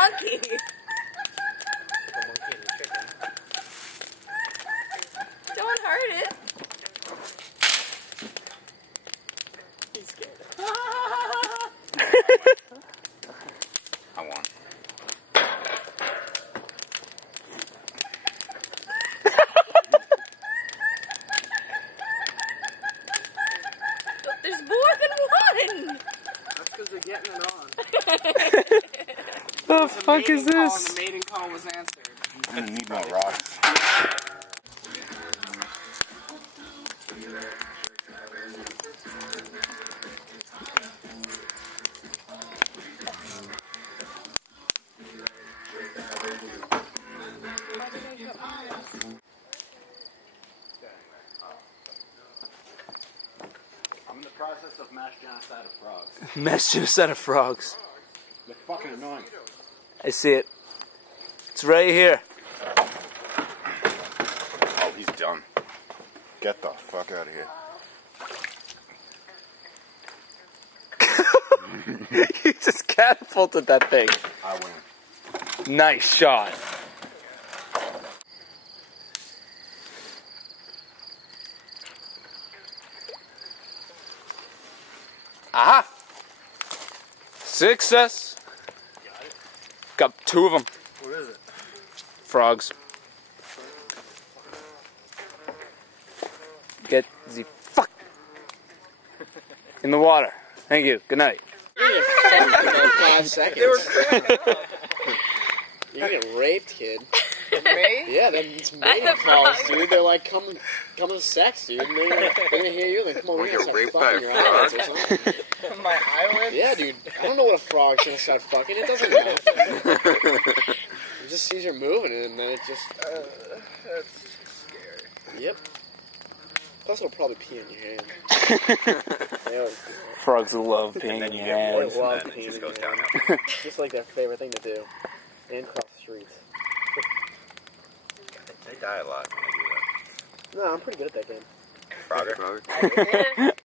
monkey. The monkey and the chicken. Don't hurt it. He's scared. I won. There's more than one. That's because they're getting it on. The fuck is this? And the mating call was answered. I didn't need no rocks. I'm in the process of mass genocide of frogs. Mass genocide of frogs. They're fucking annoying. I see it. It's right here. Oh, he's done. Get the fuck out of here. You just catapulted that thing. I win. Nice shot. Aha! Success. Got two of them. What is it? Frogs. Get the fuck in the water. Thank you. Good night. About 5 seconds. You're getting raped, kid. Right? Yeah, it's By mating the calls, frog. dude. They're like, come to sex, dude. And they're gonna hear you. Like, come on, Or we're get gonna raped start by a fucking your eyelids or something. My eyelids? Yeah, dude. I don't know what a frog's gonna start fucking. It doesn't matter. It just sees you're moving, and then it just. That's scary. Yep. Plus, it'll probably pee in your hand. Yeah, Frogs love And peeing then in you your get hands. poison, love and it peeing just in goes your hand. downhill. just like their favorite thing to do. And cross streets. They die a lot when they do No, I'm pretty good at that game. that. Frogger?